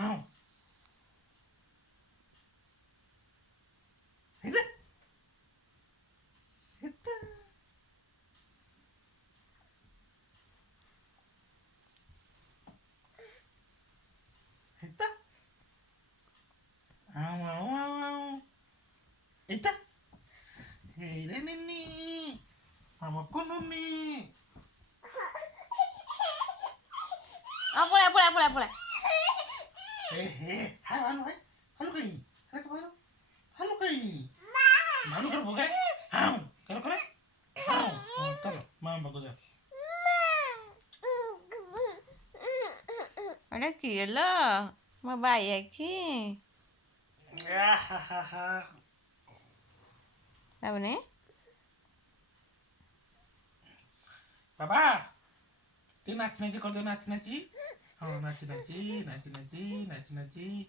हां इथं इथं इथं आव आव आव आव इथं हे रे निन्नी मामाको नन्नी पळ्या पळ्या पळ्या पळ्या हे हाय हॅलो काही काय का हॅलो काही मानू कर बघाय हां करो करो हां चलो मामा बघू जा अरे केलं मग बाई आहे की आहाहाहा. काय म्हणे बाबा ती नाचण्याची करतो नाचण्याची हो नाचण्याची नाचण्याची नाचण्याची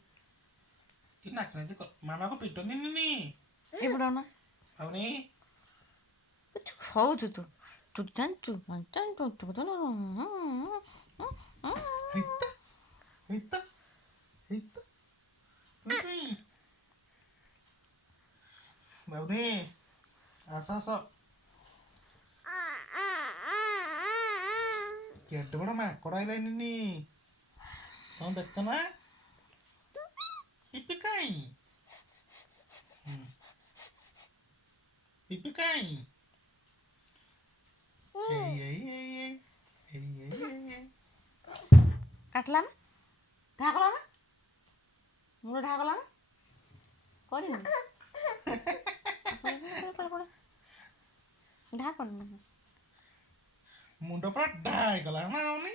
ती नाचण्याची मामा को पिटो नहीं ఇప్పుడు అవునా అవని హౌదు చుట్టూ हित्ता हित्ता हित्ता बावने असं असं केट కూడా మాకొడాయిలా నిన్ని అవును తెచ్చనా ఇప్పికాయ ఇప్పికాయ କାଟିଲା ନା ଢାକଲା ନା ମୁଣ୍ଡ ଢାକଲା ନା କରିନି ଢାକନି ମୁଣ୍ଡ ପୁରା ଢା ହେଇଗଲା ନା ହଉନି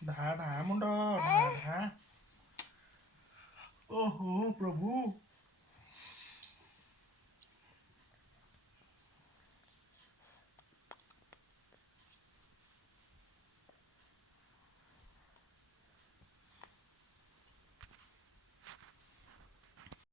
ଢା ଢା ମୁଣ୍ଡ ଢା ଢା ଓହୋ ପ୍ରଭୁ